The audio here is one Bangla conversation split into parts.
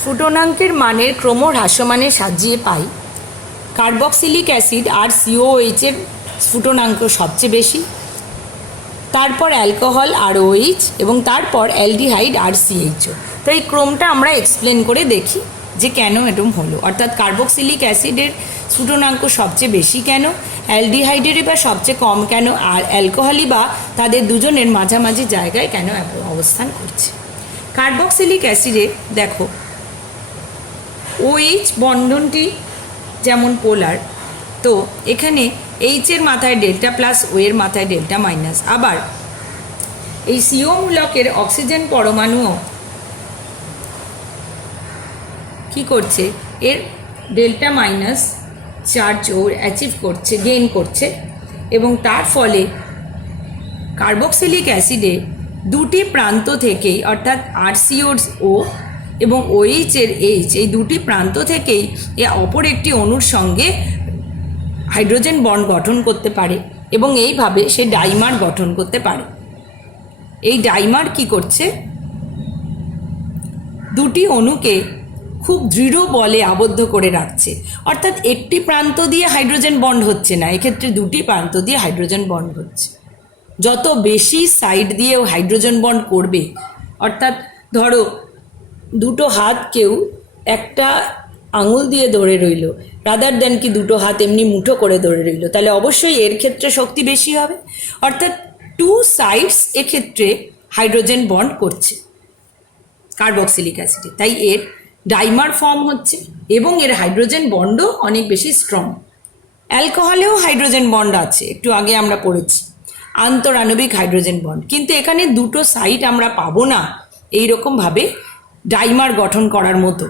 স্ফুটনাঙ্কের মানের ক্রমহ্রাসমানে সাজিয়ে পাই কার্বক্সিলিক অ্যাসিড আর সিওএইচ এর স্ফুটনাঙ্ক সবচেয়ে বেশি, তারপর অ্যালকোহল আর ওএইচ এবং তারপর অ্যালডিহাইড আর সিএইচও। তো এই ক্রমটা আমরা এক্সপ্লেন করে দেখি যে কেন এরকম হলো, অর্থাৎ কার্বক্সিলিক অ্যাসিডের স্ফুটনাঙ্ক সবচেয়ে বেশি কেন, অ্যালডিহাইডেরই বা সবচেয়ে কম কেন, আর অ্যালকোহলই বা তাদের দুজনের মাঝামাঝি জায়গায় কেন অবস্থান করছে। কার্বক্সিলিক অ্যাসিডে দেখো ওএইচ বন্ধনটি যেমন পোলার, তো এখানে এইচের মাথায় ডেল্টা প্লাস ও এর মাথায় ডেল্টা মাইনাস। আবার এই সিও মূলকের অক্সিজেন পরমাণুও কী করছে, এর ডেল্টা মাইনাস চার্জ ও অ্যাচিভ করছে, গেইন করছে, এবং তার ফলে কার্বক্সিলিক অ্যাসিডে দুটি প্রান্ত থেকেই অর্থাৎ আরসিওর ও এবং ওএইচের এইচ এই দুটি প্রান্ত থেকেই এ অপর একটি অণুর সঙ্গে হাইড্রোজেন বন্ড গঠন করতে পারে এবং এইভাবে সে ডাইমার গঠন করতে পারে। এই ডাইমার কি করছে, দুটি অণুকে খুব দৃঢ় বলে আবদ্ধ করে রাখছে, অর্থাৎ একটি প্রান্ত দিয়ে হাইড্রোজেন বন্ড হচ্ছে না, এক্ষেত্রে দুটি প্রান্ত দিয়ে হাইড্রোজেন বন্ড হচ্ছে। যত বেশি সাইড দিয়ে হাইড্রোজেন বন্ড করবে, অর্থাৎ ধরো দুটো হাত কেউ একটা আঙুল দিয়ে ধরে রইল রাদার দেন কি দুটো হাত এমনি মুঠো করে ধরে রইল, তাহলে অবশ্যই এর ক্ষেত্রে শক্তি বেশি হবে, অর্থাৎ টু সাইডস এক্ষেত্রে হাইড্রোজেন বন্ড করছে কার্বক্সিলিক অ্যাসিডে, তাই এর ডাইমার ফর্ম হচ্ছে এবং এর হাইড্রোজেন বন্ডও অনেক বেশি স্ট্রং। অ্যালকোহলেও হাইড্রোজেন বন্ড আছে, একটু আগে আমরা পড়েছি আন্তরাণবিক হাইড্রোজেন বন্ড, কিন্তু এখানে দুটো সাইড আমরা পাবো না এইরকমভাবে ডাইমার গঠন করার মতো।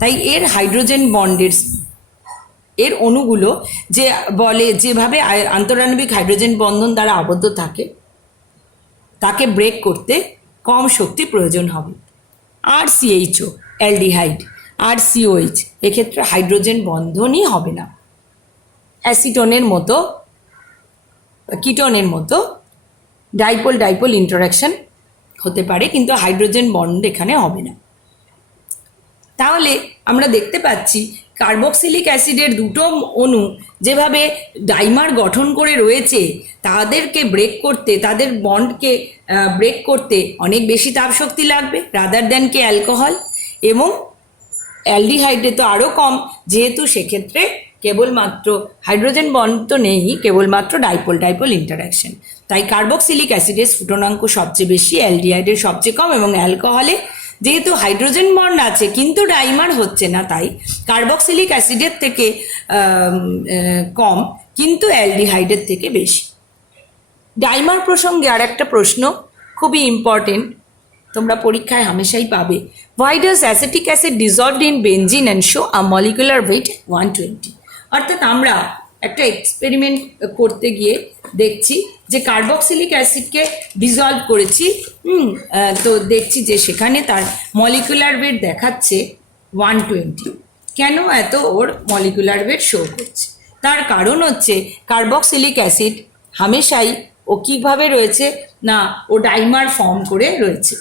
তাই এর হাইড্রোজেন বন্ডের এর অণুগুলো যে বলে যেভাবে আন্তরাণবিক হাইড্রোজেন বন্ধন দ্বারা আবদ্ধ থাকে তাকে ব্রেক করতে কম শক্তি প্রয়োজন হবে। আর সিএইচও অ্যালডিহাইড আর সিওএইচ এক্ষেত্রে হাইড্রোজেন বন্ধনই হবে না, অ্যাসিটোনের মতো কিটোনের মতো ডাইপোল ডাইপোল ইন্টারাকশন হতে পারে, কিন্তু হাইড্রোজেন বন্ড এখানে হবে না। তাহলে আমরা দেখতে পাচ্ছি কার্বক্সিলিক অ্যাসিডের দুটো অণু যেভাবে ডাইমার গঠন করে রয়েছে তাদেরকে ব্রেক করতে, তাদের বন্ডকে ব্রেক করতে অনেক বেশি তাপশক্তি লাগবে রাদার দ্যান কি অ্যালকোহল, এবং অ্যালডিহাইডে তো আরও কম, যেহেতু সেক্ষেত্রে কেবলমাত্র হাইড্রোজেন বন্ড তো নেই, কেবলমাত্র ডাইপোল ডাইপোল ইন্টারাকশন। তাই কার্বক্সিলিক অ্যাসিডের স্ফুটনাঙ্ক সবচেয়ে বেশি, অ্যালডিহাইডের সবচেয়ে কম, এবং অ্যালকোহলে যেহেতু হাইড্রোজেন বন্ড আছে কিন্তু ডাইমার হচ্ছে না, তাই কার্বক্সিলিক অ্যাসিডের থেকে কম কিন্তু অ্যালডিহাইডের থেকে বেশি। ডাইমার প্রসঙ্গে আর একটা প্রশ্ন খুবই ইম্পর্টেন্ট, তোমরা পরীক্ষায় হামেশাই পাবে, why does acetic acid dissolved in benzene and show a molecular weight 120। অর্থাৎ আমরা একটা এক্সপেরিমেন্ট করতে গিয়ে দেখছি যে কার্বক্সিলিক অ্যাসিডকে ডিজলভ করেছি, তো দেখছি যে সেখানে তার মলিকুলার ওয়েট দেখাচ্ছে 120। কেন এত ওর মলিকুলার ওয়েট শো করছে? তার কারণ হচ্ছে কার্বক্সিলিক অ্যাসিড হামেশাই ও কীভাবে রয়েছে না, ও ডাইমার ফর্ম করে রয়েছে।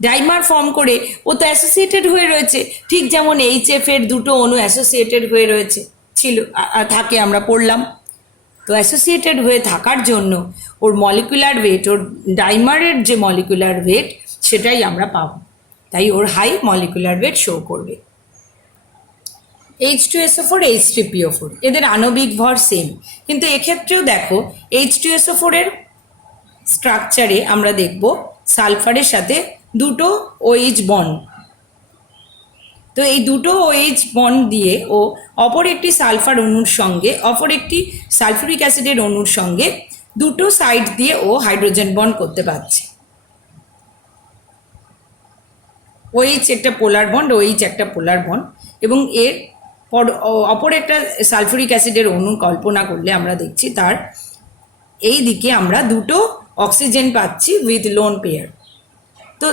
ডাইমার ফর্ম করে ও তো অ্যাসোসিয়েটেড হয়ে রয়েছে, ঠিক যেমন এইচএফ এর দুটো অণু অ্যাসোসিয়েটেড হয়ে রয়েছে ছিল থাকে, আমরা পড়লাম। তো অ্যাসোসিয়েটেড হয়ে থাকার জন্য ওর মলিকুলার ওয়েট, ওর ডাইমারের যে মলিকুলার ওয়েট সেটাই আমরা পাব, তাই ওর হাই মলিকুলার ওয়েট শো করবে। H2SO4 H3PO4 এদের আণবিক ভর সেম, কিন্তু এক্ষেত্রেও দেখো H2SO4 এর স্ট্রাকচারে আমরা দেখব সালফারের সাথে দুটো OH বন্ড, তো এই দুটো OH বন্ড দিয়ে ও অপর একটি সালফার অণুর সঙ্গে, অপর একটি সালফিউরিক অ্যাসিডের অণুর সঙ্গে দুটো সাইড দিয়ে ও হাইড্রোজেন বন্ড করতে পারছে। OH একটা পোলার বন্ড, OH একটা পোলার বন্ড, এবং এর অপর একটা সালফিউরিক অ্যাসিডের অণু কল্পনা করলে আমরা দেখছি তার এই দিকে আমরা দুটো অক্সিজেন পাচ্ছি উইথ লোন পেয়ার, তো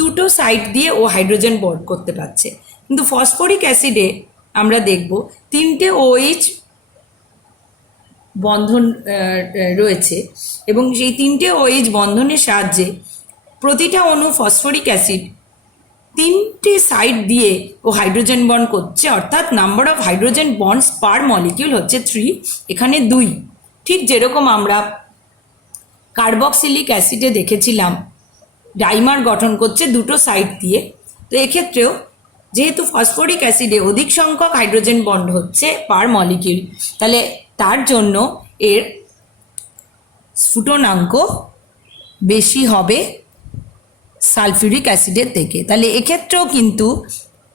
দুটো সাইড দিয়ে ও হাইড্রোজেন বন্ড করতে পারছে। কিন্তু ফসফরিক অ্যাসিডে আমরা দেখব তিনটে OH বন্ধন রয়েছে, এবং সেই তিনটে OH বন্ধনের সাহায্যে প্রতিটা অণু ফসফরিক অ্যাসিড তিনটে সাইড দিয়ে ও হাইড্রোজেন বন্ড করছে, অর্থাৎ number of hydrogen bonds per molecule হচ্ছে 3, এখানে 2। ঠিক যেরকম আমরা কার্বক্সিলিক অ্যাসিডে দেখেছিলাম ডাইমার গঠন করছে দুটো সাইড দিয়ে, তো এক্ষেত্রেও যেহেতু ফসফরিক অ্যাসিডে অধিক সংখ্যক হাইড্রোজেন বন্ড হচ্ছে পার মলিকিউল, তাহলে তার জন্য এর স্ফুটনাঙ্ক বেশি হবে সালফিউরিক অ্যাসিডের থেকে। তাহলে এক্ষেত্রেও কিন্তু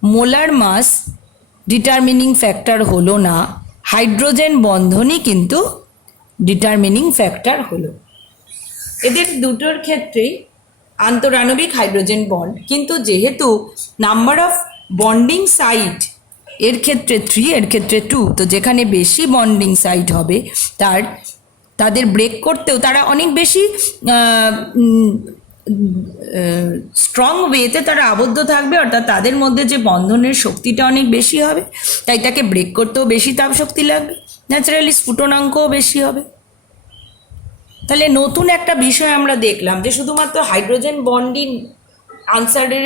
মোলার মাস ডিটারমিনিং ফ্যাক্টর হলো না, হাইড্রোজেন বন্ধনই কিন্তু ডিটারমিনিং ফ্যাক্টর হলো। এদের দুটোর ক্ষেত্রেই আন্তরাণবিক হাইড্রোজেন বন্ড, কিন্তু যেহেতু নাম্বার অফ বন্ডিং সাইট এর ক্ষেত্রে 3, এর ক্ষেত্রে 2, তো যেখানে বেশি বন্ডিং সাইট হবে তাদের ব্রেক করতেও তারা অনেক বেশি স্ট্রং ওয়েতে তারা আবদ্ধ থাকবে, অর্থাৎ তাদের মধ্যে যে বন্ধনের শক্তিটা অনেক বেশি হবে, তাই তাকে ব্রেক করতেও বেশি তাপ শক্তি লাগবে, ন্যাচারালি স্ফুটনাঙ্কও বেশি হবে। তাহলে নতুন একটা বিষয় আমরা দেখলাম যে শুধুমাত্র হাইড্রোজেন বন্ডিং আনসারের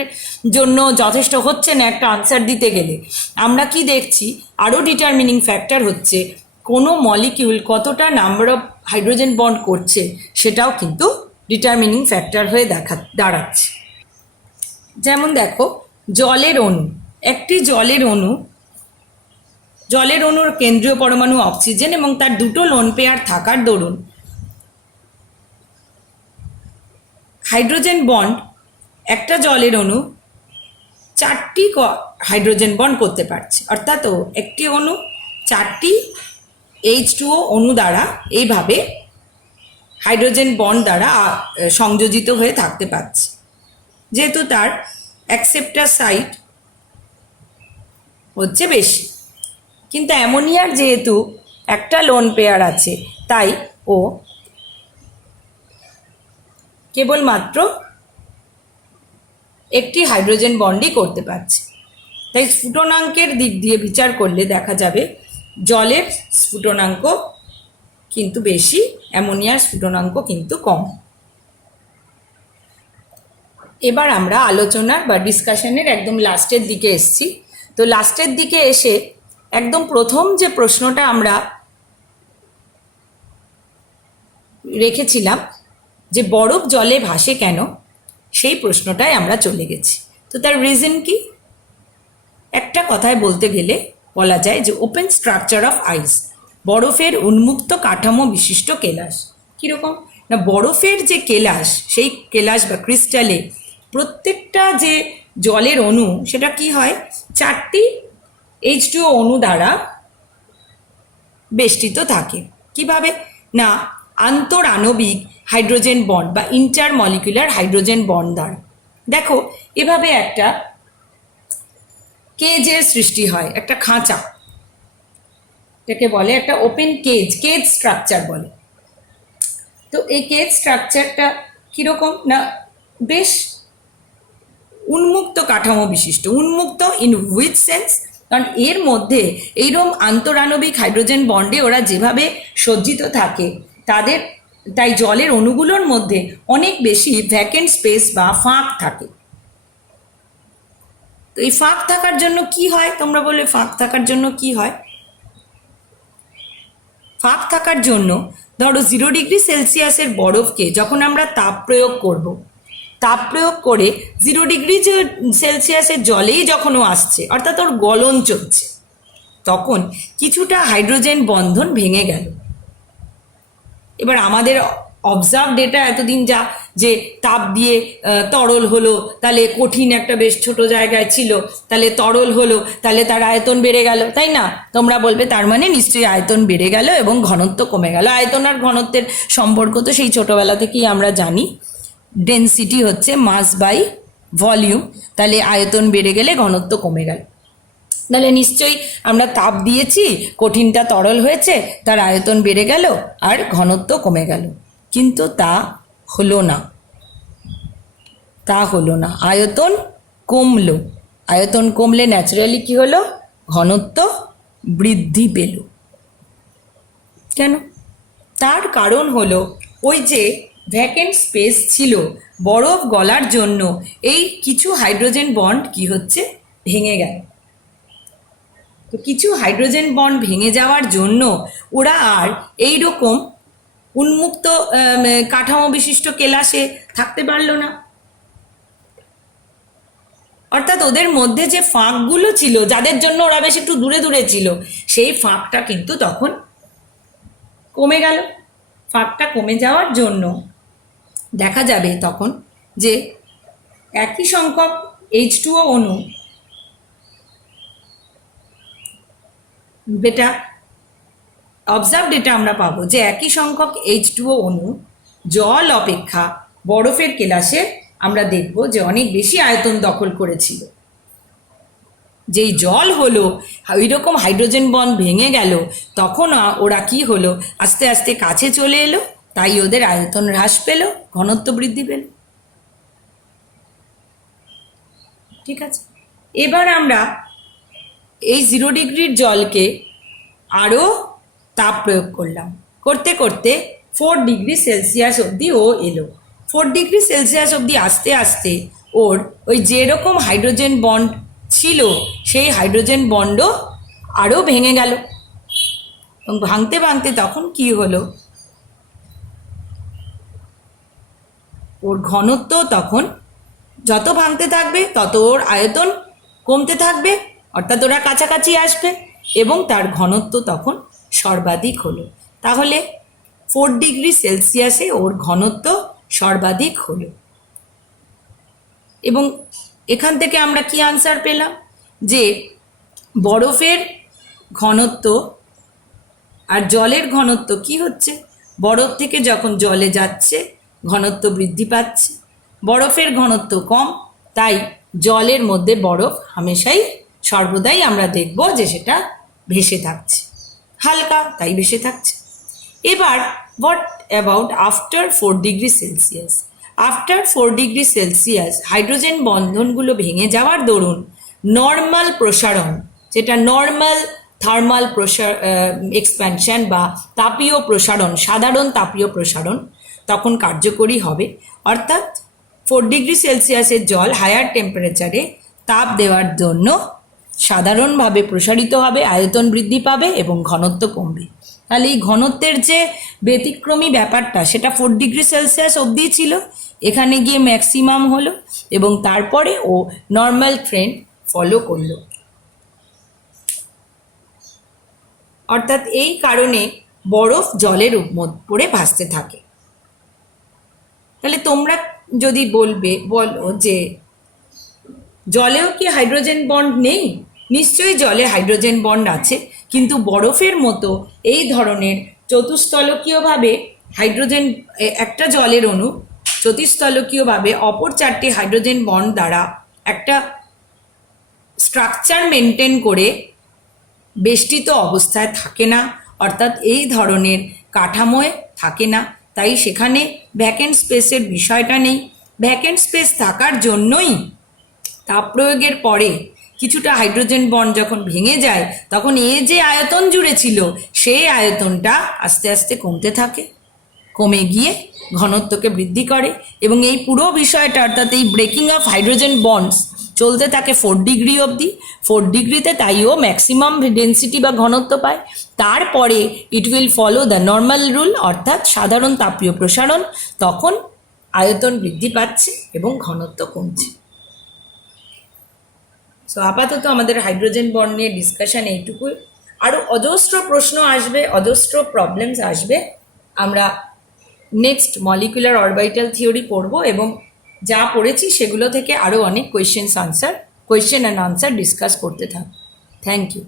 জন্য যথেষ্ট হচ্ছে না একটা আনসার দিতে গেলে, আমরা কি দেখছি আরও ডিটারমিনিং ফ্যাক্টর হচ্ছে কোনো মলিকিউল কতটা নাম্বার অফ হাইড্রোজেন বন্ড করছে, সেটাও কিন্তু ডিটারমিনিং ফ্যাক্টর হয়ে দাঁড়াচ্ছে। যেমন দেখো জলের অণু, একটি জলের অণুর কেন্দ্রীয় পরমাণু অক্সিজেন এবং তার দুটো লোন পেয়ার থাকার দরুন হাইড্রোজেন বন্ড, একটা জলের অণু 4টি হাইড্রোজেন বন্ড করতে পারছে, অর্থাৎ একটি অণু 4টি H2O অণু দ্বারা এইভাবে হাইড্রোজেন বন্ড দ্বারা সংযোজিত হয়ে থাকতে পারছে, যেহেতু তার অ্যাকসেপ্টার সাইট হচ্ছে বেশি। কিন্তু অ্যামোনিয়ার যেহেতু একটা লোন পেয়ার আছে, তাই ও কেবলমাত্র একটি হাইড্রোজেন বন্ডই করতে পারছে। তাই স্ফুটনাঙ্কের দিক দিয়ে বিচার করলে দেখা যাবে জলের স্ফুটনাঙ্ক কিন্তু বেশি, অ্যামোনিয়ার স্ফুটনাঙ্ক কিন্তু কম। এবার আমরা আলোচনার বা ডিসকাশনের একদম লাস্টের দিকে এসেছি। তো লাস্টের দিকে এসে একদম প্রথম যে প্রশ্নটা আমরা রেখেছিলাম যে বরফ জলে ভাসে কেন, সেই প্রশ্নটায় আমরা চলে গেছি। তো তার রিজন কি? একটা কথায় বলতে গেলে বলা যায় যে ওপেন স্ট্রাকচার অফ আইস, বরফের উন্মুক্ত কাঠামো বিশিষ্ট কেলাস। কীরকম না, বরফের যে কেলাস, সেই কেলাস বা ক্রিস্টালে প্রত্যেকটা যে জলের অণু সেটা কি হয়, 4টি H2O অণু দ্বারা বেষ্টিত থাকে। কিভাবে না, আন্তরাণবিক হাইড্রোজেন বন্ড বা ইন্টারমলিকুলার হাইড্রোজেন বন্ড দ্বারা। দেখো এভাবে একটা কেজের সৃষ্টি হয়, একটা খাঁচা, এটাকে বলে একটা ওপেন কেজ স্ট্রাকচার বলে। তো এই কেজ স্ট্রাকচারটা কীরকম না, বেশ উন্মুক্ত কাঠামো বিশিষ্ট। উন্মুক্ত ইন হুইচ সেন্স, কারণ এর মধ্যে এইরকম আন্তরাণবিক হাইড্রোজেন বন্ডে ওরা যেভাবে সজ্জিত থাকে তাই জলের অণুগুলোর মধ্যে অনেক বেশি ভ্যাকেন্ট স্পেস বা ফাঁক থাকে। তো এই ফাঁক থাকার জন্য কি হয়, তোমরা বলবে ফাঁক থাকার জন্য কি হয়? ফাঁক থাকার জন্য ধরো 0 ডিগ্রি সেলসিয়াসের বরফকে যখন আমরা তাপ প্রয়োগ করে 0 ডিগ্রি সেলসিয়াসের জলেই যখন ও আসছে, অর্থাৎ ওর গলন চলছে, তখন কিছুটা হাইড্রোজেন বন্ধন ভেঙে গেল। এবার আমাদের অবজার্ভ ডেটা এতদিন যা যে তাপ দিয়ে তরল হলো, তাহলে কঠিন একটা বেশ ছোট জায়গায় ছিল, তাহলে তরল হলো, তাহলে তার আয়তন বেড়ে গেল, তাই না? তোমরা বলবে তার মানে নিশ্চয়ই আয়তন বেড়ে গেল এবং ঘনত্ব কমে গেল। আয়তন আর ঘনত্বের সম্পর্ক তো সেই ছোটোবেলা থেকেই আমরা জানি, ডেনসিটি হচ্ছে মাস বাই ভলিউম, তাহলে আয়তন বেড়ে গেলে ঘনত্ব কমে গেল। তাহলে নিশ্চয়ই আমরা তাপ দিয়েছি, কঠিনটা তরল হয়েছে, তার আয়তন বেড়ে গেল আর ঘনত্ব কমে গেল। কিন্তু তা হলো না, আয়তন কমলো। আয়তন কমলে ন্যাচারালি কি হলো, ঘনত্ব বৃদ্ধি পেল। কেন? তার কারণ হলো ওই যে ভ্যাকেন্ট স্পেস ছিল বরফ গলার জন্য এই কিছু হাইড্রোজেন বন্ড কি হচ্ছে, ভেঙে গেল। তো কিছু হাইড্রোজেন বন্ড ভেঙে যাওয়ার জন্য ওরা আর এই রকম উন্মুক্ত কাঠামো বিশিষ্ট কেলাসে থাকতে পারলো না। অর্থাৎ ওদের মধ্যে যে ফাঁকগুলো ছিল, যাদের জন্য ওরা বেশ একটু দূরে দূরে ছিল, সেই ফাঁকটা কিন্তু তখন কমে গেল। ফাঁকটা কমে যাওয়ার জন্য দেখা যাবে তখন যে একই সংখ্যক H2O অণু, বেটা অবজার্ভ এটা আমরা পাবো যে একই সংখ্যক H2O অণু জল অপেক্ষা বরফের কেলাসে আমরা দেখব যে অনেক বেশি আয়তন দখল করেছিল। যেই জল হলো, ওই রকম হাইড্রোজেন বন্ড ভেঙে গেল, তখন ওরা কি হলো, আস্তে আস্তে কাছে চলে এলো, তাই ওদের আয়তন হ্রাস পেল, ঘনত্ব বৃদ্ধি পেল। ঠিক আছে, এবার আমরা এই 0 ডিগ্রির জলকে আরও তাপ প্রয়োগ করলাম, করতে করতে 4 ডিগ্রি সেলসিয়াস অবধি ও এলো। 4 ডিগ্রি সেলসিয়াস অবধি আস্তে আস্তে ওর ওই যেরকম হাইড্রোজেন বন্ড ছিল সেই হাইড্রোজেন বন্ডও আরও ভেঙে গেল। এবং ভাঙতে ভাঙতে তখন কি হলো, ওর ঘনত্ব তখন যত ভাঙতে থাকবে তত ওর আয়তন কমতে থাকবে, অর্থাৎ ওরা কাছাকাছি আসবে এবং তার ঘনত্ব তখন সর্বাধিক হলো। তাহলে 4 ডিগ্রি সেলসিয়াসে ওর ঘনত্ব সর্বাধিক হলো। এবং এখান থেকে আমরা কি আনসার পেলাম, যে বরফের ঘনত্ব আর জলের ঘনত্ব কি হচ্ছে, বরফ থেকে যখন জলে যাচ্ছে ঘনত্ব বৃদ্ধি পাচ্ছে, বরফের ঘনত্ব কম, তাই জলের মধ্যে বরফ হামেশাই সর্বদাই আমরা দেখব যে সেটা ভেসে থাকছে, হালকা তাই ভেসে থাকছে। এবার what about after 4 degree Celsius? After 4 degree Celsius hydrogen বন্ধনগুলো ভেঙে যাওয়ার দরুন নর্মাল প্রসারণ, যেটা নর্মাল থার্মাল এক্সপ্যানশন বা তাপীয় প্রসারণ, সাধারণ তাপীয় প্রসারণ তখন কার্যকরী হবে। অর্থাৎ 4 ডিগ্রি সেলসিয়াসের জল হায়ার টেম্পারেচারে তাপ দেওয়ার জন্য সাধারণভাবে প্রসারিত হবে, আয়তন বৃদ্ধি পাবে এবং ঘনত্ব কমবে। তাহলে এই ঘনত্বের যে ব্যতিক্রমী ব্যাপারটা সেটা 4 ডিগ্রি সেলসিয়াস অবধি ছিল, এখানে গিয়ে ম্যাক্সিমাম হলো এবং তারপরে ও নর্মাল ট্রেন্ড ফলো করলো। অর্থাৎ এই কারণে বরফ জলের উপরে ভাসতে থাকে। তাহলে তোমরা যদি বলো যে জলেও কি হাইড্রোজেন বন্ড নেই? নিশ্চয়ই জলে হাইড্রোজেন বন্ড আছে, কিন্তু বরফের মতো এই ধরনের চতুস্তলকীয়ভাবে হাইড্রোজেন, একটা জলের অণু চতুস্তলকীয়ভাবে অপর 4টি হাইড্রোজেন বন্ড দ্বারা একটা স্ট্রাকচার মেনটেন করে বেষ্টিত অবস্থায় থাকে না, অর্থাৎ এই ধরনের কাঠামোয় থাকে না, তাই সেখানে ভ্যাকেন্ট স্পেসের বিষয়টা নেই। ভ্যাকেন্ট স্পেস থাকার জন্যই তাপ প্রয়োগের পরে কিছুটা হাইড্রোজেন বন্ড যখন ভেঙে যায় তখন যে আয়তন জুড়ে ছিল সেই আয়তনটা আস্তে আস্তে কমতে থাকে, কমে গিয়ে ঘনত্বকে বৃদ্ধি করে এবং এই পুরো বিষয়টা অর্থাৎ এই ব্রেকিং অফ হাইড্রোজেন বন্ডস চলতে থাকে 4 ডিগ্রি অবধি। 4 ডিগ্রিতে তাইও ম্যাক্সিমাম ডেন্সিটি বা ঘনত্ব পায়। তারপরে it will follow the normal rule, অর্থাৎ সাধারণ তাপীয় প্রসারণ, তখন আয়তন বৃদ্ধি পাচ্ছে এবং ঘনত্ব কমছে। সো আপাতত আমাদের হাইড্রোজেন বন্ড নিয়ে ডিসকাশন এইটুকুই। আরও অজস্র প্রশ্ন আসবে, অজস্র প্রবলেমস আসবে। আমরা নেক্সট মলিকুলার অরবিটাল থিওরি পড়ব এবং যা পড়েছি সেগুলো থেকে আরও অনেক কোয়েশ্চেন অ্যান্ড আনসার ডিসকাস করতে থাকব। Thank you.